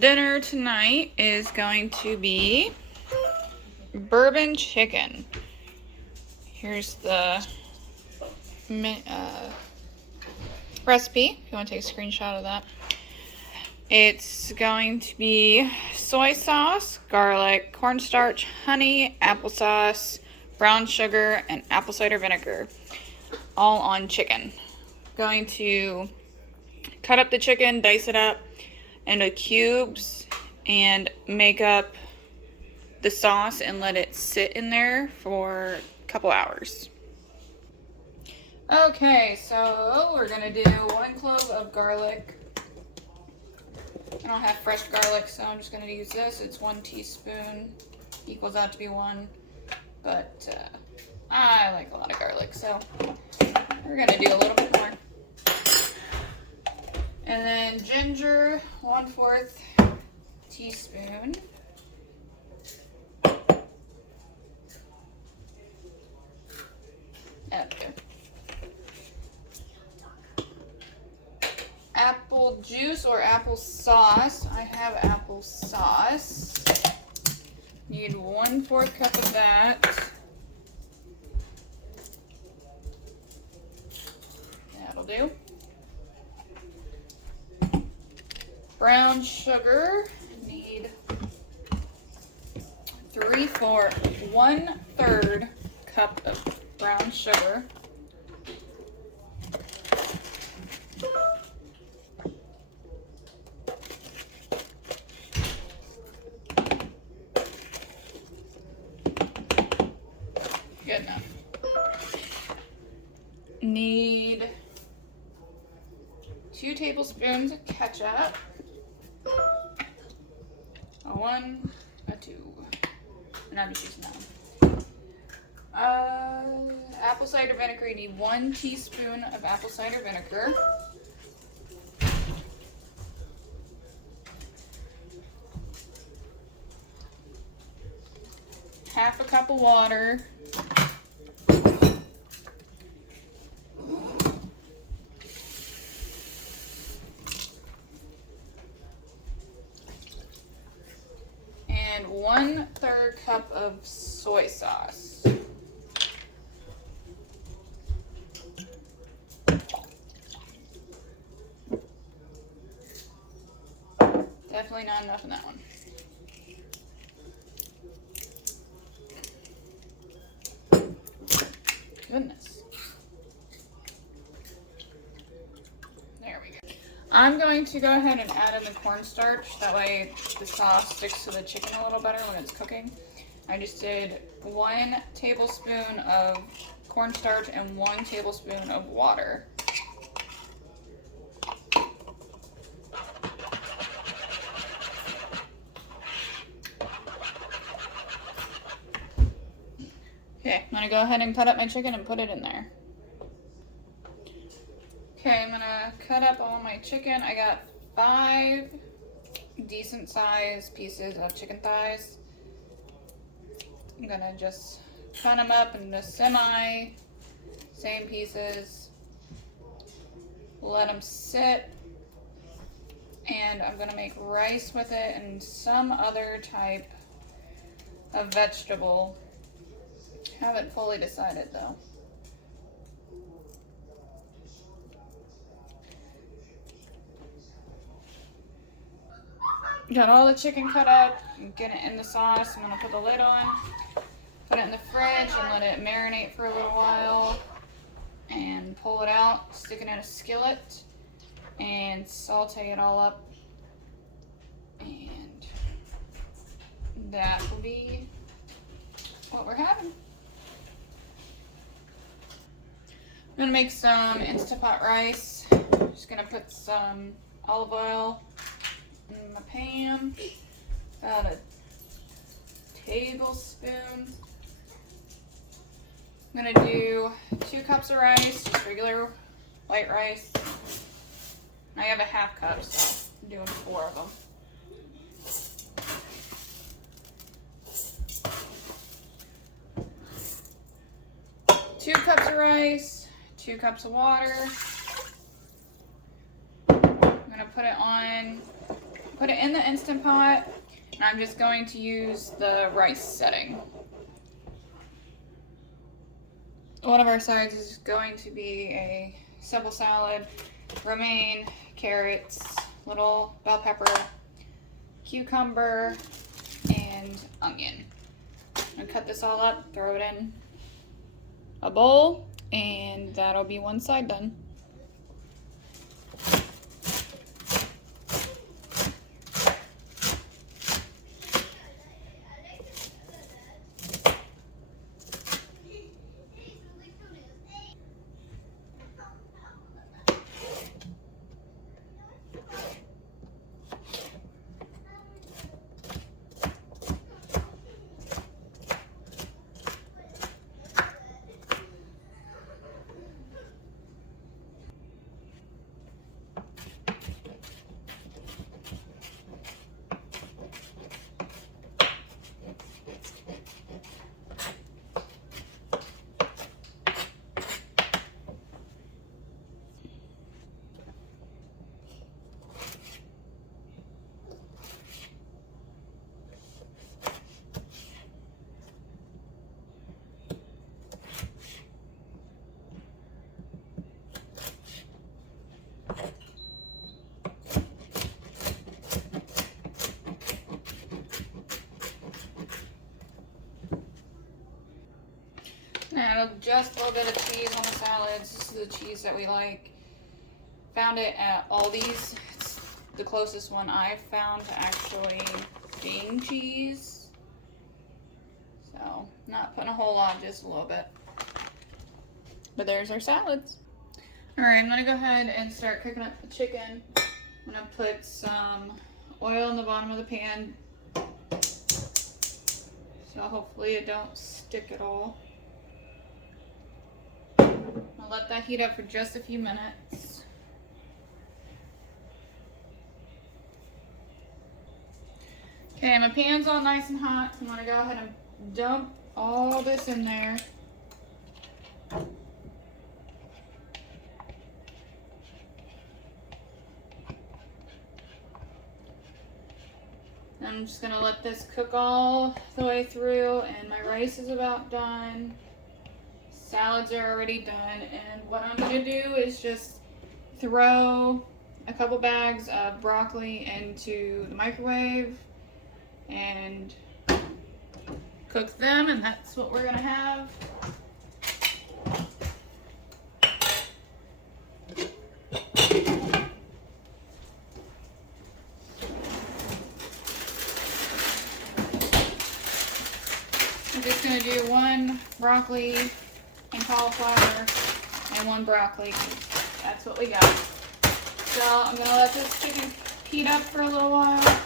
Dinner tonight is going to be bourbon chicken. Here's the recipe, if you want to take a screenshot of that. It's going to be soy sauce, garlic, cornstarch, honey, applesauce, brown sugar, and apple cider vinegar, all on chicken. Going to cut up the chicken, dice it up into cubes, and make up the sauce and let it sit in there for a couple hours. Okay, so we're gonna do 1 clove of garlic. I don't have fresh garlic, so I'm just gonna use this. It's 1 teaspoon, equals out to be 1, but I like a lot of garlic, so we're gonna do a little bit more. And then ginger, 1/4 teaspoon. Okay. Apple juice or apple sauce. I have apple sauce. Need 1/4 cup of that. That'll do. Brown sugar. Need 1/3 cup of brown sugar. Good enough. Need 2 tablespoons of ketchup. A 1, a 2. And I'm just using that one. Apple cider vinegar. You need 1 teaspoon of apple cider vinegar. Half a cup of water. And 1/3 cup of soy sauce. Definitely not enough in that one. Goodness. There we go. I'm going to go ahead and add in the cornstarch. That way the sauce sticks to the chicken a little better when it's cooking. I just did 1 tablespoon of cornstarch and 1 tablespoon of water. Okay, I'm gonna go ahead and cut up my chicken and put it in there. Okay, I'm gonna cut up all my chicken. I got 5 decent sized pieces of chicken thighs. I'm gonna just cut them up into same pieces. Let them sit. And I'm gonna make rice with it and some other type of vegetable. Haven't fully decided though. Got all the chicken cut up, get it in the sauce. I'm gonna put the lid on, put it in the fridge and let it marinate for a little while and pull it out, stick it in a skillet and saute it all up, and that will be what we're having. I'm gonna make some Instapot rice. Just gonna put some olive oil in my pan, about a tablespoon. I'm gonna do 2 cups of rice, just regular white rice. I have a half cup, so I'm doing 4 of them. 2 cups of rice, 2 cups of water. I'm gonna put it on Put it in the Instant Pot, and I'm just going to use the rice setting. One of our sides is going to be a simple salad, romaine, carrots, little bell pepper, cucumber, and onion. I'm gonna cut this all up, throw it in a bowl, and that'll be one side done. And just a little bit of cheese on the salads. This is the cheese that we like. Found it at Aldi's. It's the closest one I've found to actually being cheese. So, not putting a whole lot, just a little bit. But there's our salads. Alright, I'm going to go ahead and start cooking up the chicken. I'm going to put some oil in the bottom of the pan. So hopefully it don't stick at all. I'll let that heat up for just a few minutes. Okay, my pan's all nice and hot. I'm gonna go ahead and dump all this in there. I'm just gonna let this cook all the way through, and my rice is about done. Salads are already done, and what I'm gonna do is just throw a couple bags of broccoli into the microwave and cook them, and that's what we're gonna have. I'm just gonna do one broccoli and cauliflower and one broccoli. That's what we got. So I'm gonna let this chicken heat up for a little while.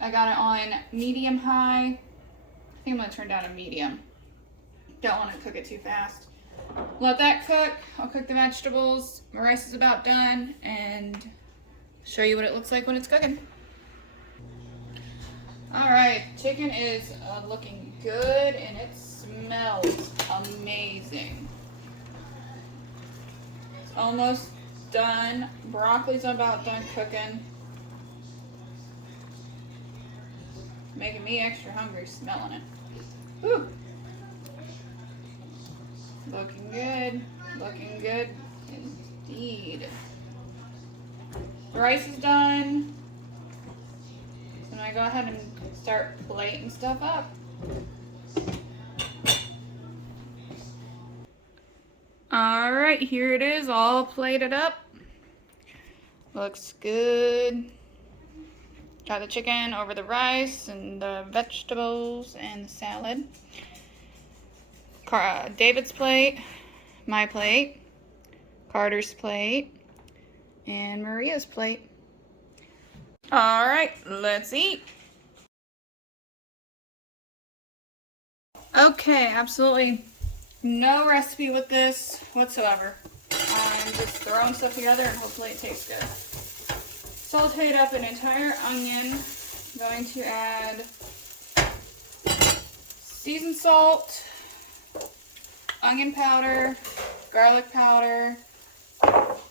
I got it on medium high. I think I'm gonna turn down to medium. Don't want to cook it too fast. Let that cook. I'll cook the vegetables. My rice is about done, and show you what it looks like when it's cooking. Alright, chicken is looking good, and it smells amazing. It's almost done. Broccoli's about done cooking. Making me extra hungry smelling it. Whew. Looking good. Looking good indeed. The rice is done. So I'm gonna go ahead and start plating stuff up. Alright, here it is, all plated up. Looks good. Got the chicken over the rice and the vegetables and the salad. David's plate, my plate, Carter's plate, and Maria's plate. Alright, let's eat. Okay, absolutely no recipe with this whatsoever. I'm just throwing stuff together and hopefully it tastes good. Sauteed up an entire onion. I'm going to add seasoned salt, onion powder, garlic powder,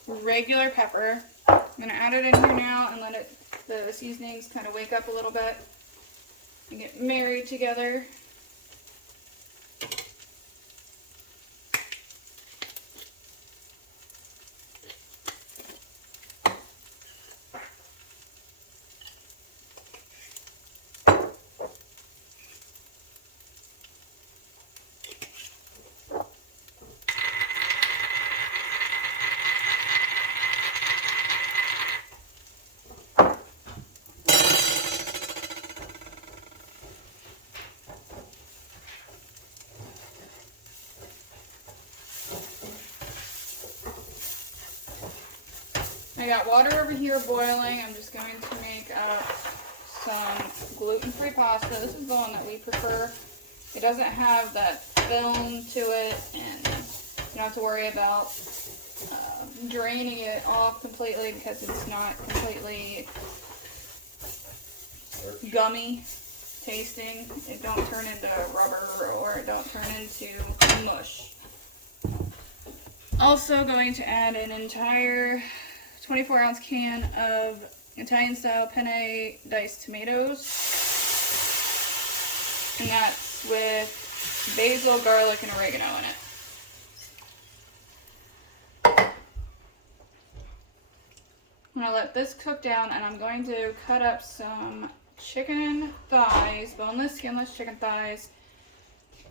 regular pepper. I'm going to add it in here now and let it the seasonings kind of wake up a little bit and get married together. I got water over here boiling. I'm just going to make up some gluten-free pasta. This is the one that we prefer. It doesn't have that film to it, and you don't have to worry about draining it off completely because it's not completely gummy tasting. It don't turn into rubber or it don't turn into mush. Also going to add an entire 24-ounce can of Italian-style penne diced tomatoes, and that's with basil, garlic, and oregano in it. I'm going to let this cook down, and I'm going to cut up some chicken thighs, boneless, skinless chicken thighs,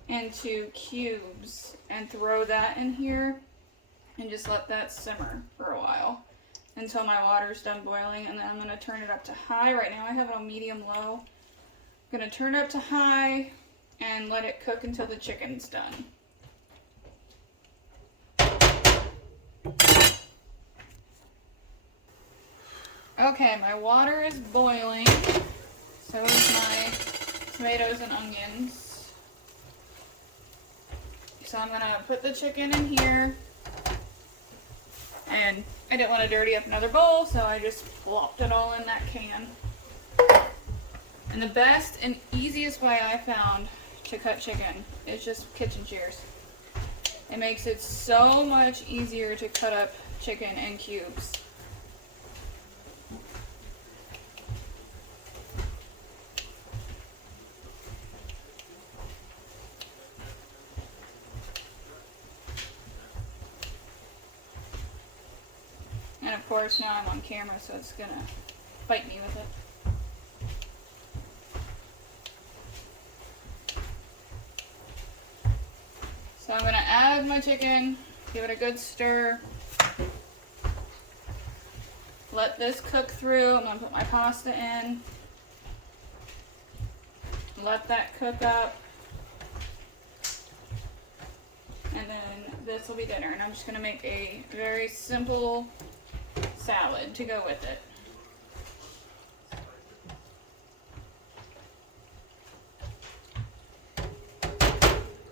into cubes, and throw that in here, and just let that simmer for a while until my water's done boiling, and then I'm going to turn it up to high. Right now I have it on medium-low. I'm going to turn it up to high and let it cook until the chicken's done. Okay, my water is boiling. So is my tomatoes and onions. So I'm going to put the chicken in here. And I didn't want to dirty up another bowl, so I just plopped it all in that can. And the best and easiest way I found to cut chicken is just kitchen shears. It makes it so much easier to cut up chicken in cubes. And of course now I'm on camera, so it's gonna fight me with it. So I'm gonna add my chicken, give it a good stir. Let this cook through. I'm gonna put my pasta in. Let that cook up. And then this will be dinner. And I'm just gonna make a very simple salad to go with it.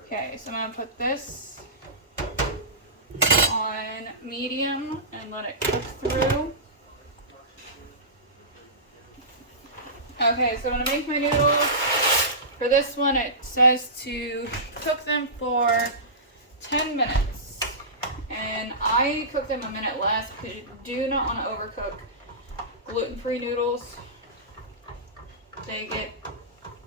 Okay, so I'm going to put this on medium and let it cook through. Okay, so I'm going to make my noodles. For this one, it says to cook them for 10 minutes. And I cook them a minute less because you do not want to overcook gluten-free noodles. They get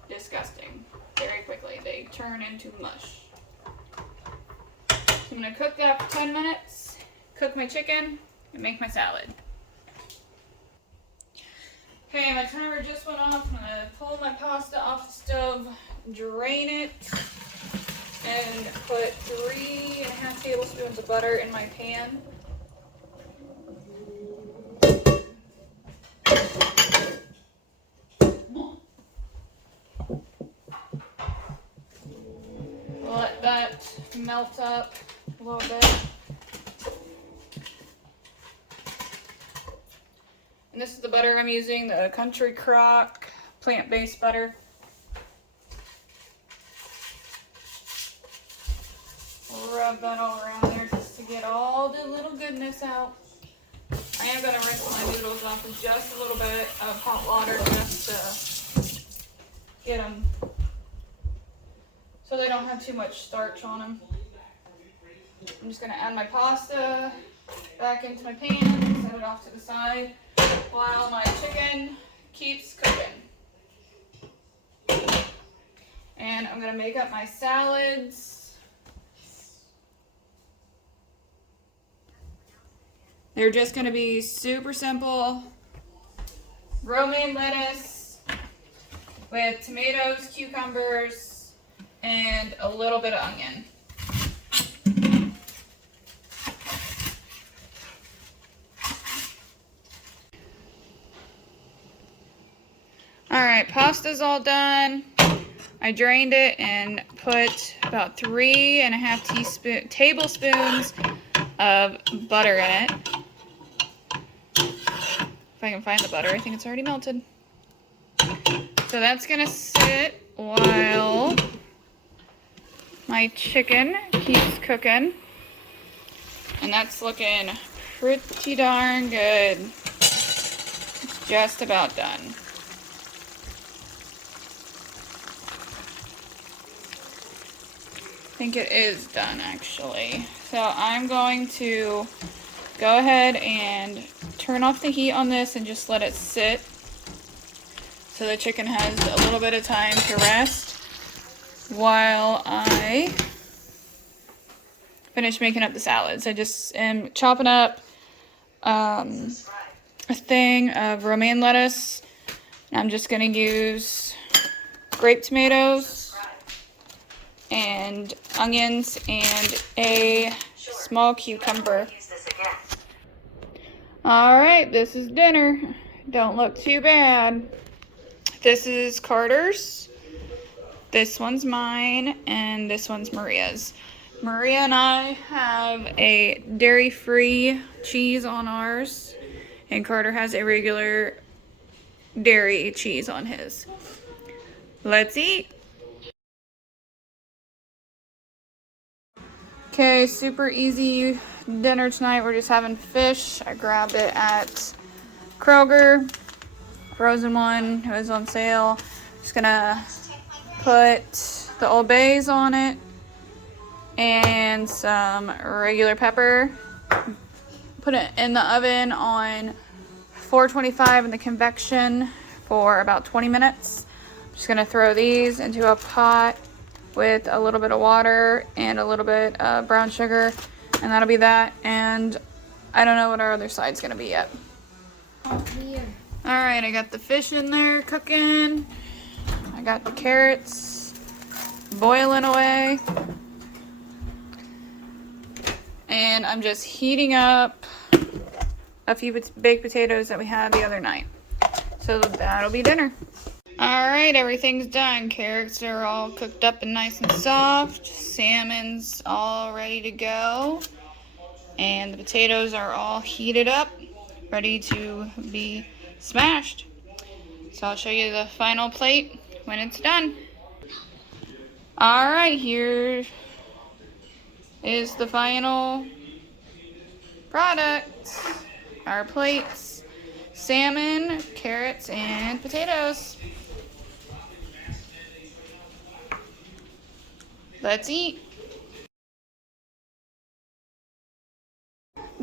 disgusting very quickly. They turn into mush. So I'm going to cook that for 10 minutes, cook my chicken, and make my salad. Okay, my timer just went off. I'm going to pull my pasta off the stove, drain it, and put 3.5 tablespoons of butter in my pan. Let that melt up a little bit. And this is the butter I'm using, the Country Crock plant-based butter. Rub that all around there just to get all the little goodness out. I am going to rinse my noodles off with just a little bit of hot water just to get them so they don't have too much starch on them. I'm just going to add my pasta back into my pan, set it off to the side. while my chicken keeps cooking. And I'm gonna make up my salads. They're just gonna be super simple. Romaine lettuce with tomatoes, cucumbers, and a little bit of onion. Alright, pasta's all done. I drained it and put about 3.5 tablespoons of butter in it. If I can find the butter, I think it's already melted. So that's gonna sit while my chicken keeps cooking. And that's looking pretty darn good. It's just about done. I think it is done actually. So I'm going to go ahead and turn off the heat on this and just let it sit so the chicken has a little bit of time to rest while I finish making up the salads. I just am chopping up a thing of romaine lettuce. And I'm just going to use grape tomatoes and onions and a small cucumber. Alright, this is dinner. Don't look too bad. This is Carter's. This one's mine, and this one's Maria's. Maria and I have a dairy-free cheese on ours, and Carter has a regular dairy cheese on his. Let's eat. Okay, super easy dinner tonight. We're just having fish. I grabbed it at Kroger, frozen one. It was on sale. Just gonna put the Old Bays on it and some regular pepper. Put it in the oven on 425 in the convection for about 20 minutes. Just gonna throw these into a pot with a little bit of water and a little bit of brown sugar, and that'll be that. And I don't know what our other side's gonna be yet. Alright, I got the fish in there cooking. I got the carrots boiling away. And I'm just heating up a few baked potatoes that we had the other night. So that'll be dinner. Alright, everything's done. Carrots are all cooked up and nice and soft. Salmon's all ready to go. And the potatoes are all heated up, ready to be smashed. So I'll show you the final plate when it's done. Alright, here is the final product. Our plates: salmon, carrots, and potatoes. Let's eat.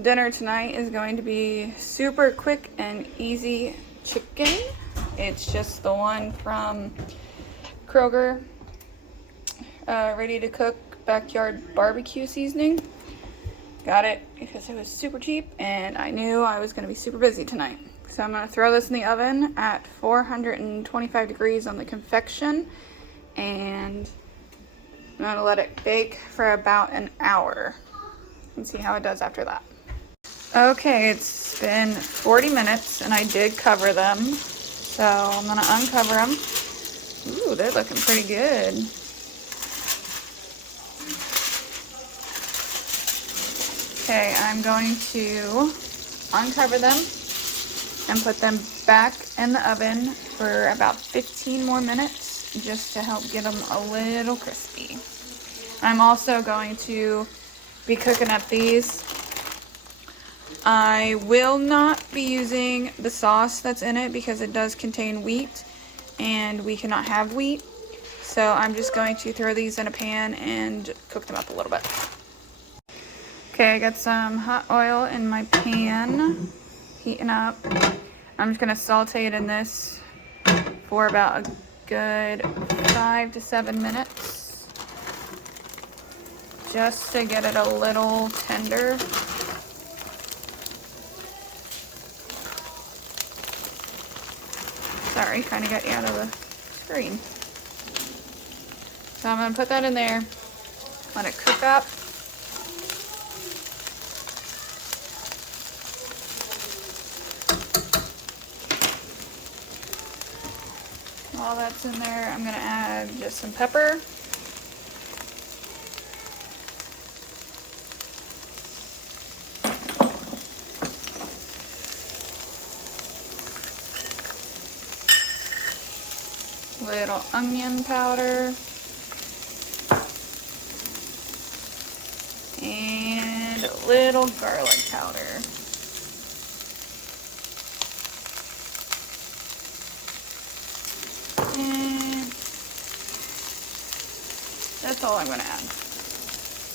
Dinner tonight is going to be super quick and easy chicken. It's just the one from Kroger, ready to cook backyard barbecue seasoning. Got it because it was super cheap and I knew I was going to be super busy tonight. So I'm going to throw this in the oven at 425 degrees on the convection, and I'm going to let it bake for about an hour and see how it does after that. Okay, it's been 40 minutes and I did cover them. So I'm going to uncover them. Ooh, they're looking pretty good. Okay, I'm going to uncover them and put them back in the oven for about 15 more minutes just to help get them a little crispy. I'm also going to be cooking up these. I will not be using the sauce that's in it because it does contain wheat and we cannot have wheat. So I'm just going to throw these in a pan and cook them up a little bit. Okay, I got some hot oil in my pan, heating up. I'm just gonna saute it in this for about a good 5 to 7 minutes, just to get it a little tender. Sorry, kind of got you out of the screen. So I'm gonna put that in there, let it cook up. While that's in there, I'm gonna add just some pepper. Little onion powder. And a little garlic powder. And that's all I'm going to add.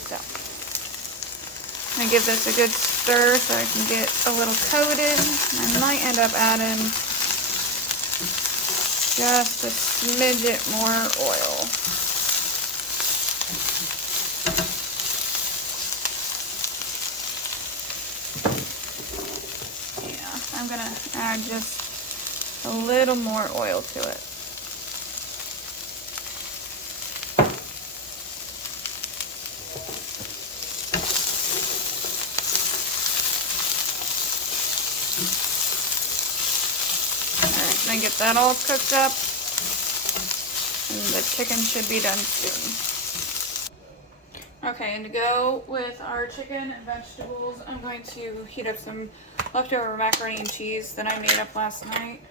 So, I'm going to give this a good stir so I can get a little coated. I might end up adding just a smidget more oil. Yeah, I'm going to add just a little more oil to it. Then get that all cooked up, and the chicken should be done soon. Okay, and to go with our chicken and vegetables, I'm going to heat up some leftover macaroni and cheese that I made up last night.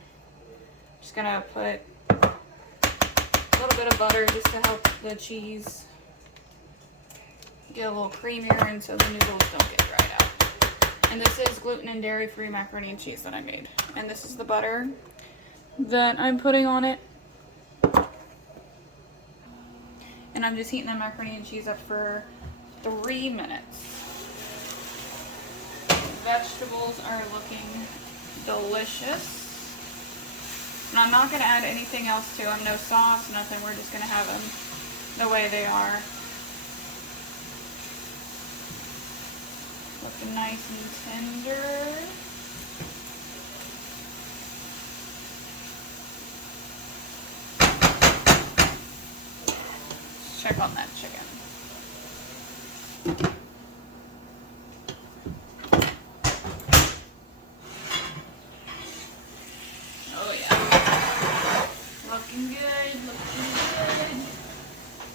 Just gonna put a little bit of butter just to help the cheese get a little creamier and so the noodles don't get dried out. And this is gluten and dairy-free macaroni and cheese that I made. And this is the butter that I'm putting on it. And I'm just heating the macaroni and cheese up for 3 minutes. Vegetables are looking delicious. And I'm not going to add anything else to them. No sauce, nothing. We're just going to have them the way they are. Looking nice and tender. Check on that chicken. Oh yeah. Looking good, looking good.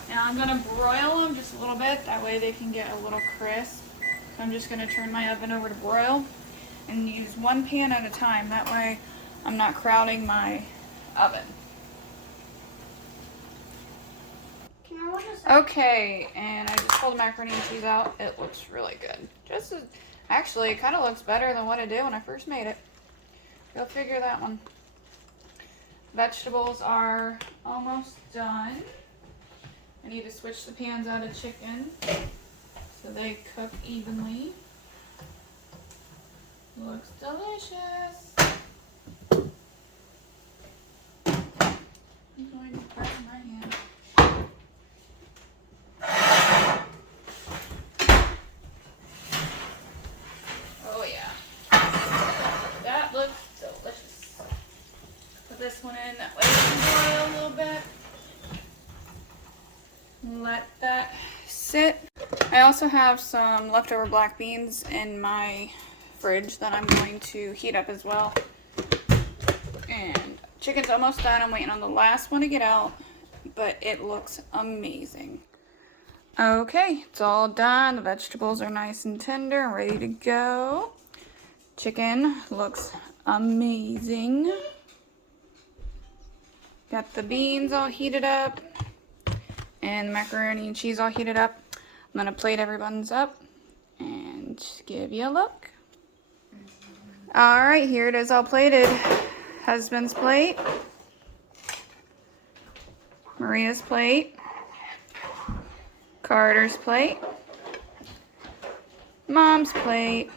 Now I'm gonna broil them just a little bit, that way they can get a little crisp. So I'm just gonna turn my oven over to broil and use one pan at a time. That way I'm not crowding my oven. Okay, and I just pulled the macaroni and cheese out. It looks really good. Actually, it kind of looks better than what I did when I first made it. Go figure that one. Vegetables are almost done. I need to switch the pans out of chicken so they cook evenly. Looks delicious. I'm going to press my hand. Oh yeah, that looks delicious. Put this one in, that way it can boil a little bit. Let that sit. I also have some leftover black beans in my fridge that I'm going to heat up as well. And chicken's almost done. I'm waiting on the last one to get out, but it looks amazing. Okay, it's all done. The vegetables are nice and tender and ready to go. Chicken looks amazing. Got the beans all heated up and the macaroni and cheese all heated up. I'm gonna plate everyone's up and just give you a look. All right, here it is all plated. Husband's plate, Maria's plate, Carter's plate, Mom's plate.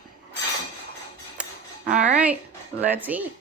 All right, let's eat.